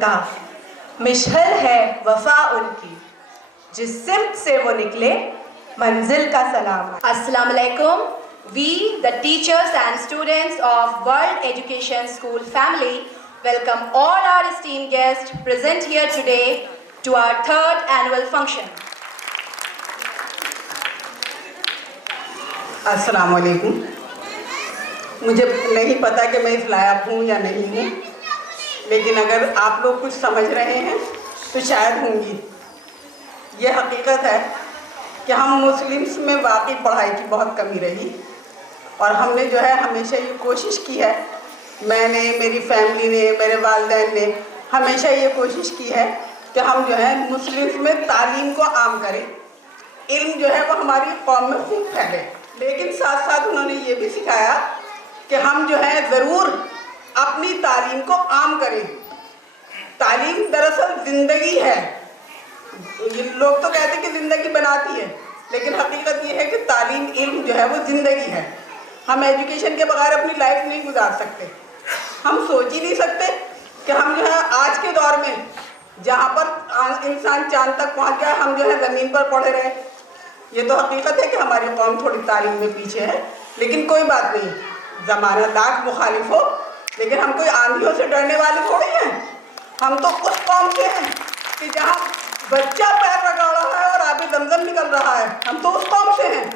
जिनका, मिशहल है वफा उनकी, जिस सिमत से वो निकले मंजिल का सलाम। Assalamu alaikum. We, the teachers and students of World Education School family, welcome all our esteemed guests present here today to our third annual function. अस्सलाम वालेकुम। मुझे नहीं पता कि मैं इस लायक हूँ या नहीं हूँ, लेकिन अगर आप लोग कुछ समझ रहे हैं तो शायद होंगी। ये हकीकत है कि हम मुस्लिम्स में वाकई पढ़ाई की बहुत कमी रही और हमने जो है हमेशा ये कोशिश की है, मैंने, मेरी फैमिली ने, मेरे वालिदैन ने हमेशा ये कोशिश की है कि हम जो है मुस्लिम्स में तालीम को आम करें, इल्म जो है वो हमारी कौम में खूब फैले। लेकिन साथ साथ उन्होंने ये भी सिखाया कि हम जो है ज़रूर अपनी तालीम को आम करें। तालीम दरअसल ज़िंदगी है। ये लोग तो कहते हैं कि ज़िंदगी बनाती है, लेकिन हकीकत ये है कि तालीम, इल्म जो है वो ज़िंदगी है। हम एजुकेशन के बगैर अपनी लाइफ नहीं गुजार सकते। हम सोच ही नहीं सकते कि हम जो है आज के दौर में जहाँ पर इंसान चांद तक पहुँच गया, हम जो है ज़मीन पर पड़े रहे। ये तो हकीकत है कि हमारी कौम थोड़ी तालीम में पीछे है, लेकिन कोई बात नहीं, ज़माना लाख मुखालिफ हो, लेकिन हम कोई आंधियों से डरने वाले थोड़ी हैं। हम तो उस कौम के हैं कि जहाँ बच्चा पैर रगड़ रहा है और आगे दमदम निकल रहा है, हम तो उस कौम से हैं।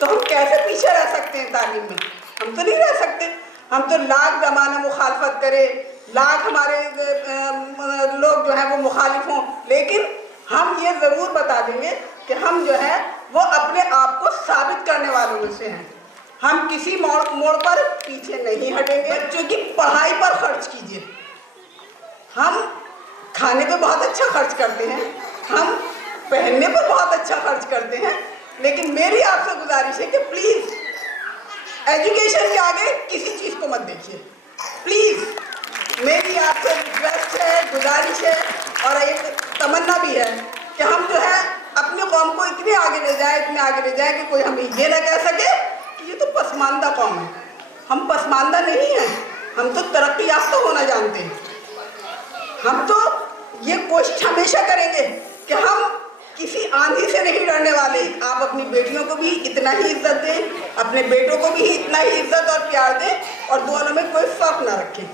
तो हम कैसे पीछे रह सकते हैं तालीम में? हम तो नहीं रह सकते। हम तो लाख ज़माना मुखालफत करें, लाख हमारे लोग जो हैं वो मुखालिफ हों, लेकिन हम ये ज़रूर बता देंगे कि हम जो है वो अपने आप को साबित करने वालों में से हैं। हम किसी मोड़ पर पीछे नहीं हटेंगे। बच्चों की पढ़ाई पर खर्च कीजिए। हम खाने पे बहुत अच्छा खर्च करते हैं, हम पहनने पर बहुत अच्छा खर्च करते हैं, लेकिन मेरी आपसे गुजारिश है कि प्लीज़ एजुकेशन के आगे किसी चीज़ को मत देखिए। प्लीज़ मेरी आपसे रिक्वेस्ट है, गुजारिश है और एक तमन्ना भी है कि हम जो है अपनी कौम को इतने आगे ले जाए, इतने आगे ले जाए कि कोई हमें ये ना कह सके कि ये तो पसमानदा कौम है। हम पसमानदा नहीं हैं, हम तो तरक्की याफ्ता होना जानते हैं। हम तो ये कोशिश हमेशा करेंगे कि हम किसी आंधी से नहीं डरने वाले। आप अपनी बेटियों को भी इतना ही इज्जत दें, अपने बेटों को भी इतना ही इज्जत और प्यार दें और दोनों में कोई फ़र्क ना रखें।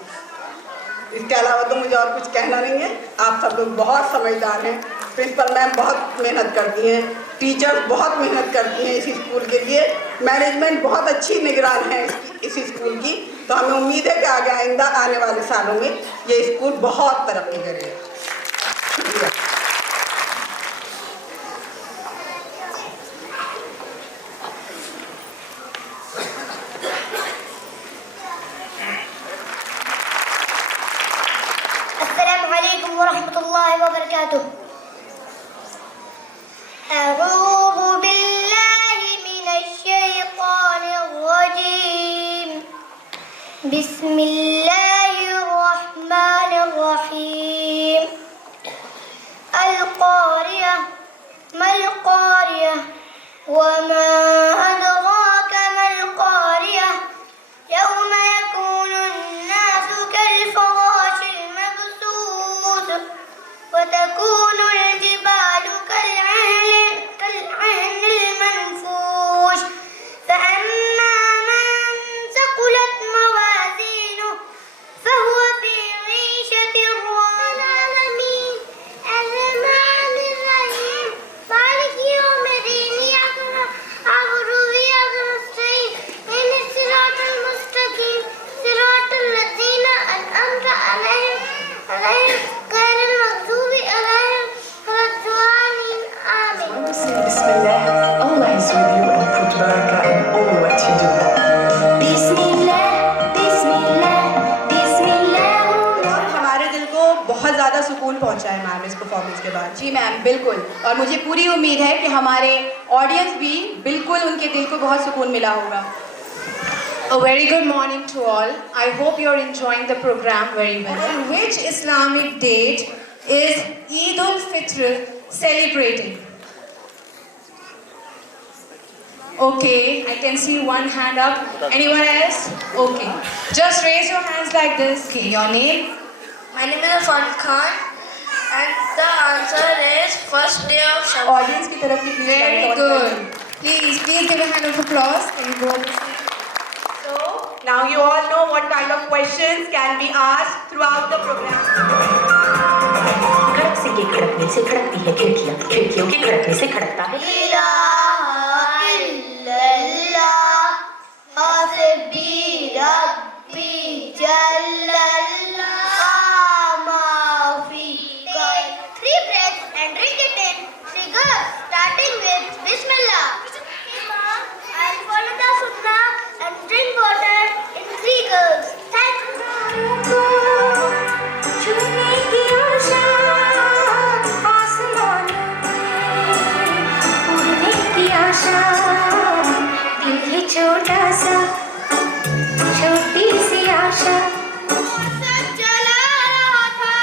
इसके अलावा तो मुझे और कुछ कहना नहीं है। आप सब लोग बहुत समझदार हैं। प्रिंसिपल मैम बहुत मेहनत करती हैं, टीचर्स बहुत मेहनत करती हैं इस स्कूल के लिए, मैनेजमेंट बहुत अच्छी निगरान है इस स्कूल की। तो हमें उम्मीद है कि आगे आइंदा आने वाले सालों में ये स्कूल बहुत तरक्की करेगा। शुक्रिया। अस्सलामु अलैकुम वरहमतुल्लाहि वबरकातुह। अऊज़ु बिल्लाहि मिनश शैतानिर रजीम। बिस्मिल्लाहिर रहमानिर रहीम। अल क़ारियह मल क़ारियह वमा अदराका मल क़ारियह यौम यकूनु अन्नासु कल-फ़राशिल मबसूस व तकूनुल जिबालु कल-अहनिल मनफूश फ़अम्मा मन सक़ुलत मवाज़ीनुहु फ़हुव फ़ी ईशतिन राज़ियह। अर्रहमानिर रहीम मालिकि यौमिद्दीन अअबुदु व नस्तईन इहदिnas सिरातल मुस्तक़ीम सिरातल लज़ीना अनअमता अलैहिम गैरिल मग़ज़ूबि अलैहिम वलद्दालीन। आमीन। Bismillah, Allah is with you and put barakah in all what you do. बिस्मिल्लाह बिस्मिल्लाह बिस्मिल्लाह। हमारे दिल को बहुत ज़्यादा सुकून पहुंचा है मैम इस परफॉर्मेंस के बाद। जी मैम, बिल्कुल। और मुझे पूरी उम्मीद है कि हमारे ऑडियंस भी बिल्कुल उनके दिल को बहुत सुकून मिला होगा। A very good morning to all. I hope you're enjoying the program very well. And which Islamic date is Eid ul-Fitr celebrating? Okay, I can see one hand up. Anyone else? Okay. Just raise your hands like this. Okay, your name? My name is Irfan Khan and the answer is first day of Shawwal. Audience की तरफ से please Very light on good. करिए। Please give a hand of applause. Can you go? So now you all know what kind of questions can be asked throughout the program. खड़क से cake खड़कने से खड़कती है खिड़कियाँ, खिड़कियों के खड़कने से खड़कता है। इलाहा इल्लल्लाह हस्बी रब्बी जल्लल्लाह माफी कल। 3 breaths and drink it in figures starting with Bismillah. I'll follow the sunnah and drink water in 3 gulps. Thank you. छूने की आशा आसमानों में, उड़ने की आशा दिल है छोटा सा, छोटी सी आशा। व्हाट्सएप चला रहा था,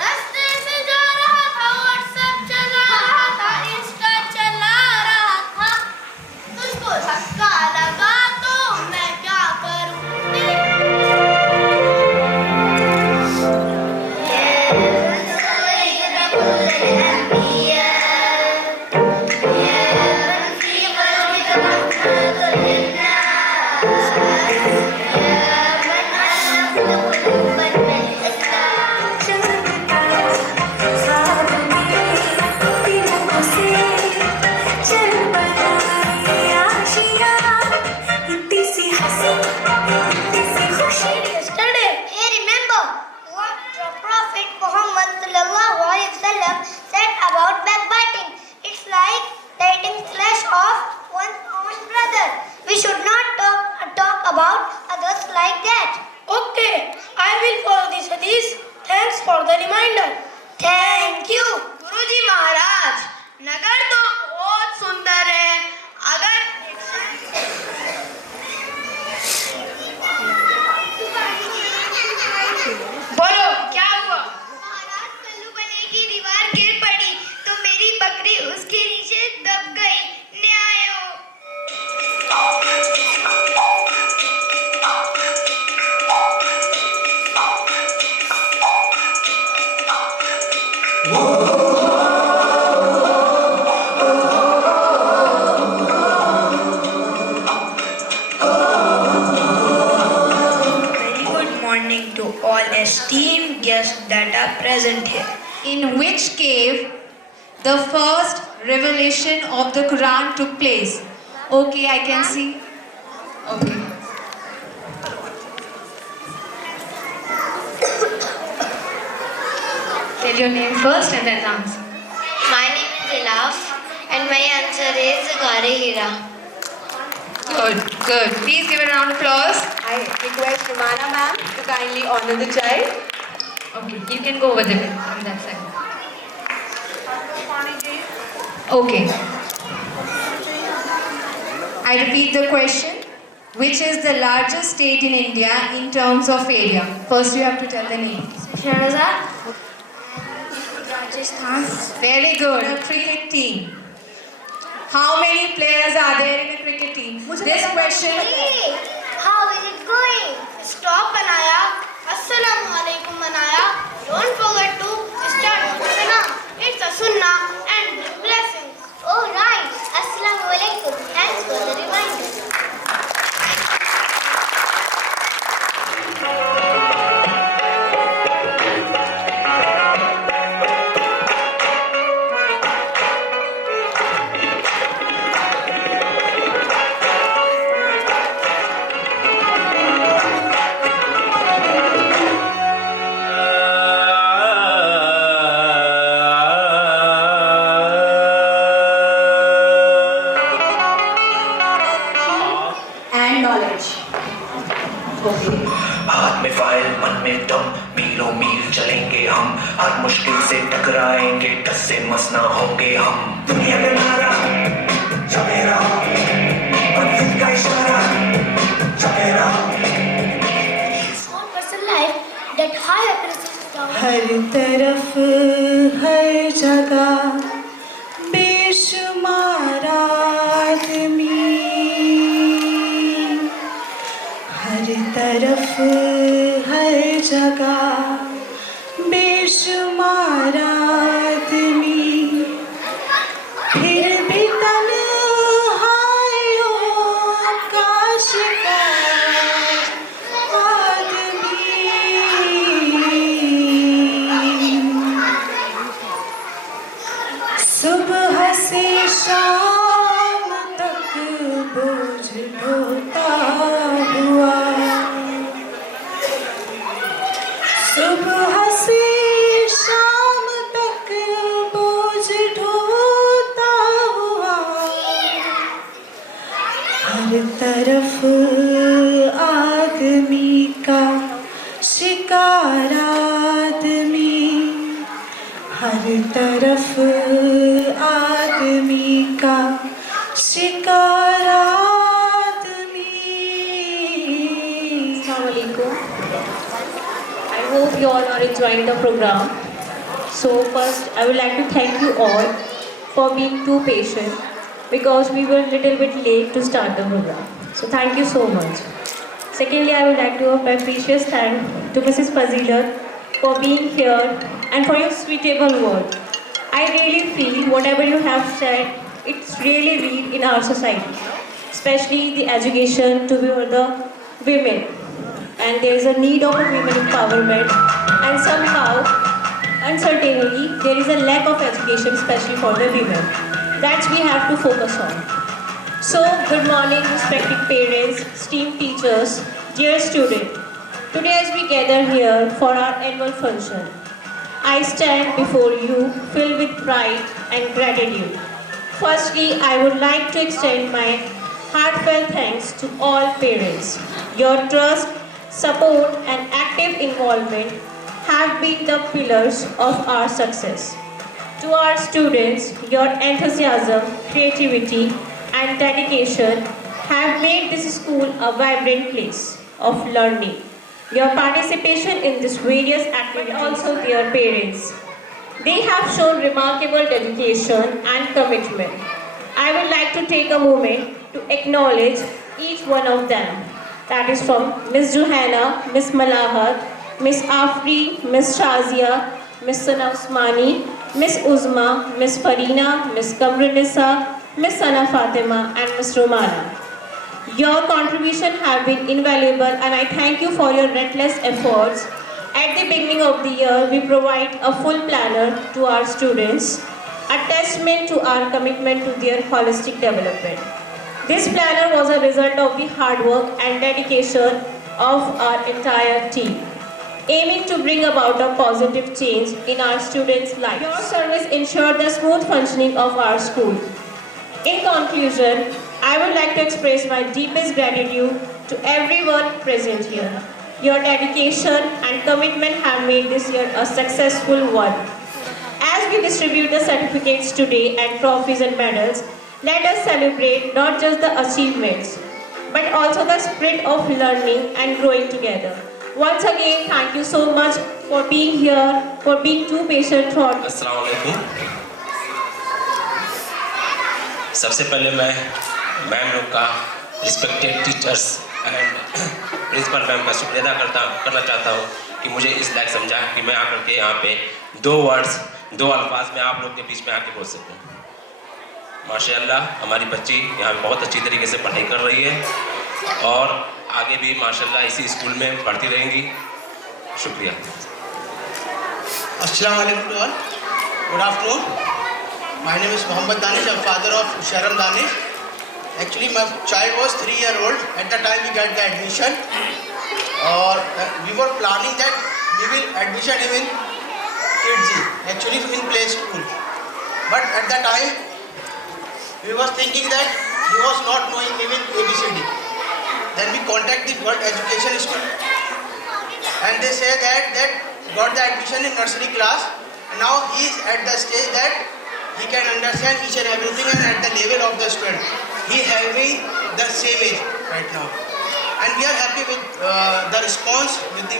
रास्ते से जा रहा था, व्हाट्सएप चला रहा था, इंस्टा चला रहा था, तुझको धक्का लगा तो मैं क्या करूं? We should not talk about others like that. Okay, I will follow this hadith. Thanks for the reminder. Thank you, Guruji Maharaj. नगर तो बहुत सुंदर है। अगर बोलो क्या हुआ? महाराज कल्लू बने की दीवार गिर पड़ी तो मेरी बकरी उसके नीचे दब गई। न्याय हो। Very good morning to all esteemed guests that are present here. In which cave the first revelation of the Quran took place? Okay, I can see. Okay. Tell your name first and then answer. My name is Ilaf and my answer is Ghare Hira. Good, good. Please give a round of applause. I request Rumana ma'am to kindly honor the child. Okay, you can go over there on that side. Okay. I repeat the question. Which is the largest state in India in terms of area? First you have to tell the name. Rajasthan. Very good. A cricket team. How many players are there in a cricket team? This question. How is it going? Stop Anaya. Assalamu alaikum Anaya. Don't forget to start with Sunnah. It's a Sunnah and blessings. Oh right. Assalamu alaikum. Thanks for the reminder. हाथ में file मन में दम मीलों मील चलेंगे हम हर मुश्किल से टकराएंगे टस से मस ना होंगे हम दुनिया में नारा छपे रहो मंजिल का इशारा छपे रहो that high appreciation down. हर तरफ हर जगह बेशुमार आदमी, हर तरफ हर जगह शिकार आदमी, सुबह से शाम तक बोझ ढोता हुआ, सुबह से शाम तक बोझ ढोता हुआ, हर तरफ आदमी का शिकार आदमी, हर तरफ आदमी का शिकार आदमी। Assalamualaikum. I hope you all are enjoying the program. So first, I would like to thank you all for being too patient because we were a little bit late to start the program. So thank you so much. Secondly, I would like to give my precious thanks to Mrs. Fazilat for being here and for your suitable word. I really feel whatever you have said, it's really needed in our society, especially the education to be for the women. And there is a need of a women empowerment, and somehow, uncertainly, there is a lack of education, especially for the women. That we have to focus on. So, good morning, respected parents, esteemed teachers, dear students. Today as we gather here for our annual function, I stand before you filled with pride and gratitude. Firstly, I would like to extend my heartfelt thanks to all parents. Your trust, support and active involvement have been the pillars of our success. To our students, your enthusiasm, creativity and dedication have made this school a vibrant place of learning. Your participation in these various activities, also their parents. They have shown remarkable dedication and commitment. I would like to take a moment to acknowledge each one of them. That is from Ms. Johanna, Ms. Malahat, Ms. Afri, Ms. Shazia, Ms. Sana Usmani, Ms. Uzma, Ms. Farina, Ms. Kamrunisa, Ms. Sana Fatima and Ms. Romana. Your contribution have been invaluable and I thank you for your relentless efforts. At the beginning of the year, we provide a full planner to our students, a testament to our commitment to their holistic development. This planner was a result of the hard work and dedication of our entire team, aiming to bring about a positive change in our students' lives. Your service ensured the smooth functioning of our school. In conclusion, I would like to express my deepest gratitude to everyone present here. Your dedication and commitment have made this year a successful one. As we distribute the certificates today and trophies and medals, let us celebrate not just the achievements, but also the spirit of learning and growing together. Once again, thank you so much for being here, for being too patient throughout. अस्सलाम वालेकुम। सबसे पहले मैं ma'am लोग का, respected teachers and principal ma'am का शुक्रिया अदा करना चाहता हूँ कि मुझे इस लायक समझा कि मैं आकर के यहाँ पे दो अल्फाज में आप लोग के बीच में आके बोल सकूँ। माशाअल्लाह हमारी बच्ची यहाँ बहुत अच्छी तरीके से पढ़ाई कर रही है और आगे भी माशाअल्लाह इसी स्कूल में पढ़ती रहेंगी। शुक्रिया। अस्सलाम वालेकुम to all. Good afternoon. My name is Mohammad Danish. I'm father of Sharam Danish. Actually, my child was 3 years old at the time we got the admission. We were planning that we will admission him in Kids, actually in play school. But at that time, we was thinking that he was not knowing even ABCD. Then we contacted the World Education School, and they say that got the admission in nursery class. And now he is at the stage that he can understand each and everything and at the level of the student. He having the same age right now. And we are happy with the response with the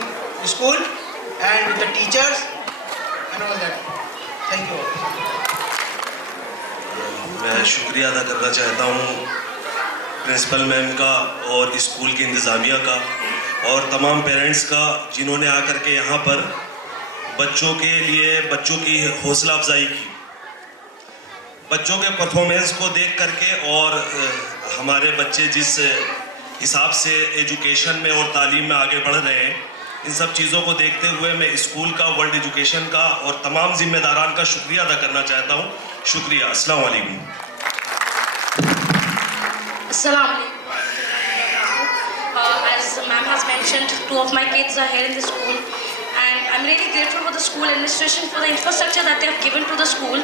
school and with the teachers and all that. Thank you all. मैं शुक्रिया अदा करना चाहता हूँ principal ma'am का और school की इंतज़ामिया का और तमाम पेरेंट्स का जिन्होंने आकर के यहाँ पर बच्चों के लिए बच्चों की हौसला अफजाई की। बच्चों के परफॉर्मेंस को देख करके और हमारे बच्चे जिस हिसाब से एजुकेशन में और तालीम में आगे बढ़ रहे हैं। इन सब चीज़ों को देखते हुए मैं स्कूल का, वर्ल्ड एजुकेशन का और तमाम जिम्मेदारान का शुक्रिया अदा करना चाहता हूँ। शुक्रिया। अस्सलाम वालेकुम। As ma'am has mentioned, 2 of my kids are here in the school, and I'm really grateful for the school administration for the infrastructure that they have given to the school,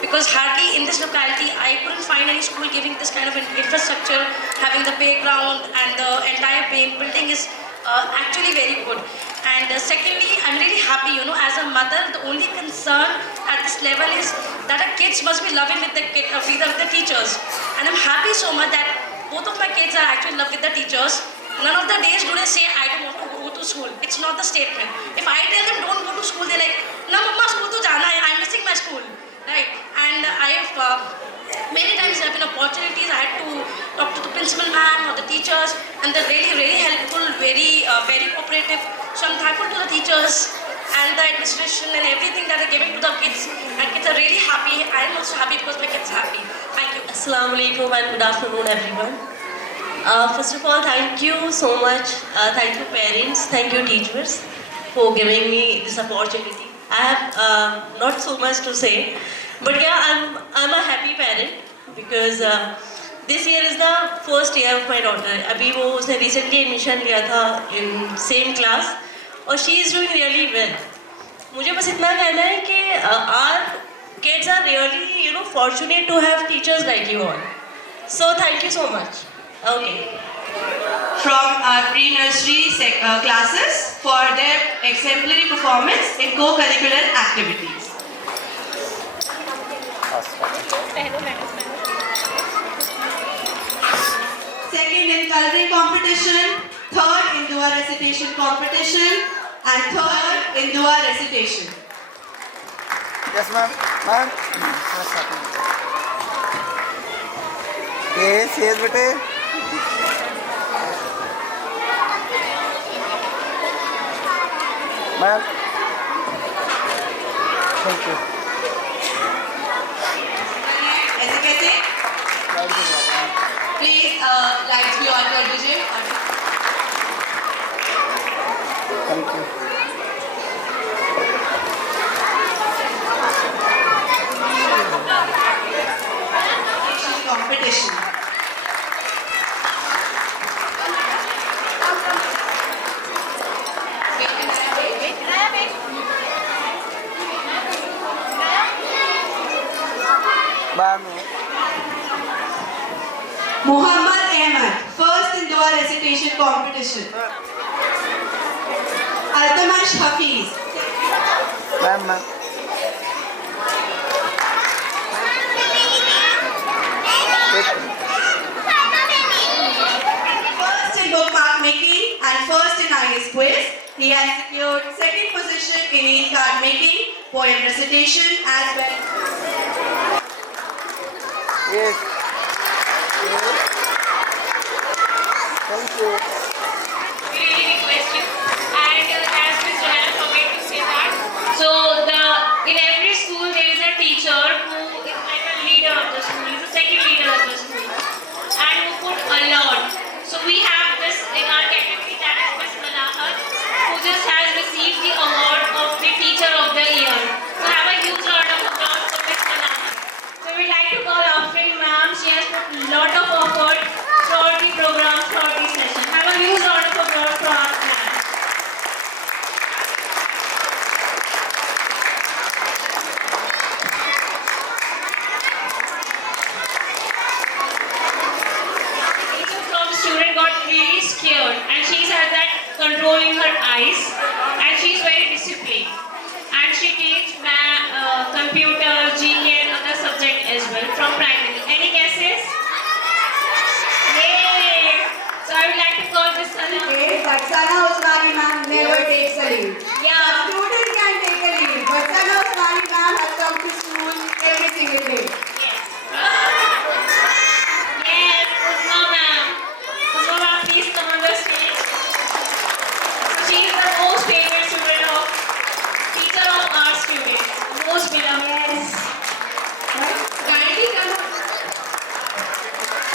because hardly in this locality I couldn't find any school giving this kind of infrastructure, having the playground and the entire building is actually very good. And secondly, I'm really happy, as a mother, the only concern at this level is that our kids must be loving with the teachers. And I'm happy so much that both of my kids are actually in love with the teachers. None of the days do they say, I don't want to go to school. It's not the statement. If I tell them don't go to school, they're like, no, mama, school to jana hai. I'm missing my school. Right? And I have, many times there have been opportunities. I had to talk to the principal ma'am or the teachers, and they're really, really helpful, very cooperative. So I'm thankful to the teachers and the administration and everything that they're giving to the kids. And kids are really happy. I'm also happy because my kids are happy. Thank you. Assalamu alaikum and good afternoon, everyone. First of all, thank you so much. Thank you, parents. Thank you, teachers, for giving me this opportunity. I have not so much to say, but yeah, I'm a happy parent because this year is the first year of my daughter. अभी वो उसने recently admission लिया था in same class और she is doing really well. मुझे बस इतना कहना है कि our kids are really fortunate to have teachers like you all. So thank you so much. Okay. From our pre-nursery classes for their exemplary performance in co-curricular activities. Second in coloring competition, third in dua recitation competition, and third in dua recitation. Yes, ma'am. Ma'am. Yes, yes, bete. Ma'am. Thank you. ऐसे कैसे? Please, lights be on कर दीजिए. Thank you. Competition. Muhammad Ahmed, first in dua recitation competition. Altamash Hafiz. Ma'am. First in bookmark making and first in IS quiz. He has secured second position in e-card making, poem recitation as well. Yes. Thank you. We really request you. And as Ms. Johanna forgot to say that, so in every school there is a teacher who is like a leader of the school, is a second leader of the school, and who put a lot. So we have this in our category, that is Ms. Malahat, who just has received the award of the Teacher of the Year. So have a huge round of applause for Ms. Malahat. So we'd like to call Afrin ma'am. She has put a lot of effort throughout the program, throughout the session. Have a huge round of applause for our ma'am. Student got really scared and she has that control in her eyes and she's very disciplined and she teaches computer, GK and other subject as well from primary. Any guesses? Yay! So I would like to call this Sana. Okay, but Sana Usmani ma'am never takes a leave. Yeah. A student can take a leave, but Sana Usmani ma'am has come to school every single day. Yes, Usma ma'am. Usma ma'am, please come on the stage. She is the most favorite student of teacher of our students. Most beloved. Yes. Kindly come on.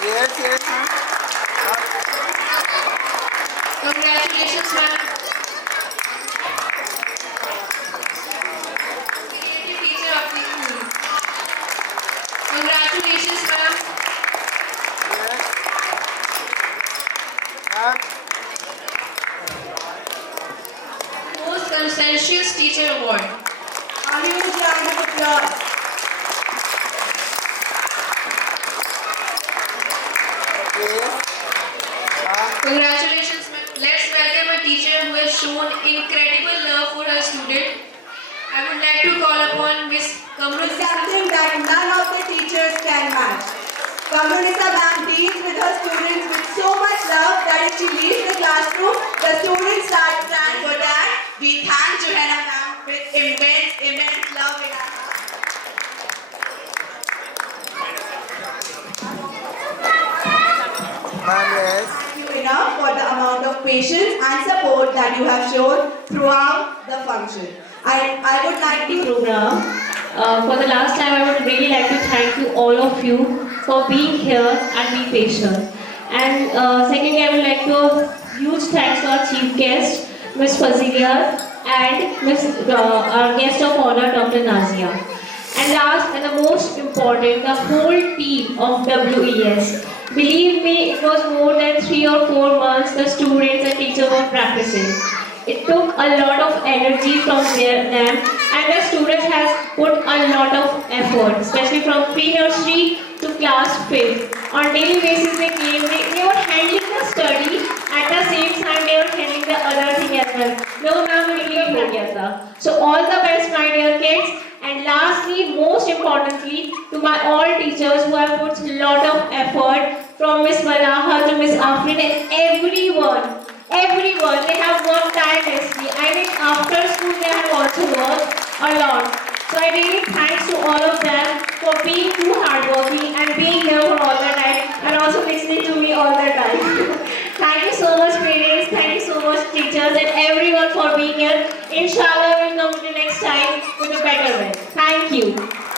Yes, ma'am. Congratulations, ma'am. Creative teacher of the school. Congratulations, ma'am. Most conscientious teacher award. A huge round of applause. Congratulations, ma'am. Let's welcome a teacher who has shown incredible love for her student. I would like to call upon Miss Kamrunisa. Something that none of the teachers can match. Kamrunisa ma'am deals with her students with so much love that if she leaves the classroom, the students start crying. For that, we thank Johanna ma'am with immense love in our hearts. Ma'am, yes. Thank you enough for the amount of patience and support that you have shown throughout the function. I would like to program. For the last time, I would really like to thank you all of you for being here and being patient. And secondly, I would like to huge thanks to our chief guest, Ms. Faziliyat, and our guest of honor, Dr. Nazia. And last and the most important, the whole team of WES. Believe me, it was more than 3 or 4 months the students and teachers were practicing. It took a lot of energy from them, and the students has put a lot of effort, especially from pre-nursery to class 5th. On daily basis they came, they were handling the study, at the same time they were handling the other thing as well. No ma'am, really ho gaya tha. So all the best my dear kids, and lastly, most importantly, to my all teachers who have put a lot of effort, from Miss Malaha to Miss Afrin and everyone, they have worked tirelessly. I think after school they have also worked a lot. So I really thanks to all of them for being too hardworking and being here for all the time and also listening to me all the time. Thank you so much parents, thank you so much teachers and everyone for being here. Inshallah we'll come to the next time with a better way. Thank you.